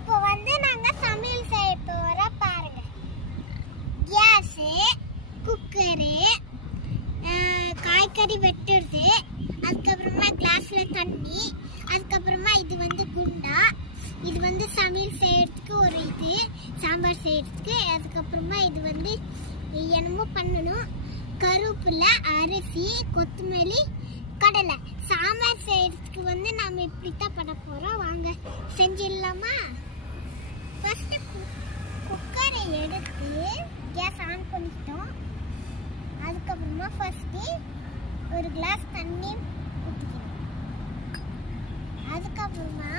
இப்போ வந்து நாங்க சமையல் செய்ய போறோம் பாருங்க. கேஸ், குக்கரு, காய்கறி வெட்டுறது, அதுக்கப்புறமா கிளாஸ்ல தண்ணி, அதுக்கப்புறமா இது வந்து குண்டா, இது வந்து சமையல் செய்யறதுக்கு ஒரு இது, சாம்பார் செய்யறதுக்கு. அதுக்கப்புறமா இது வந்து என்னமோ பண்ணணும், கருவேப்பிலை, அரிசி, கொத்தமல்லி, கடலை. சாம்பார் செய்யறதுக்கு வந்து நாம இப்படித்தான் பண்ண போறோம். வாங்க செஞ்சிடலாமா? ஃபர்ஸ்ட் குக்கரை எடுத்து கேஸ் ஆன் பண்ணிட்டோம். அதுக்கப்புறமா ஃபர்ஸ்ட் ஒரு கிளாஸ் தண்ணி ஊற்றிக்கணும். அதுக்கப்புறமா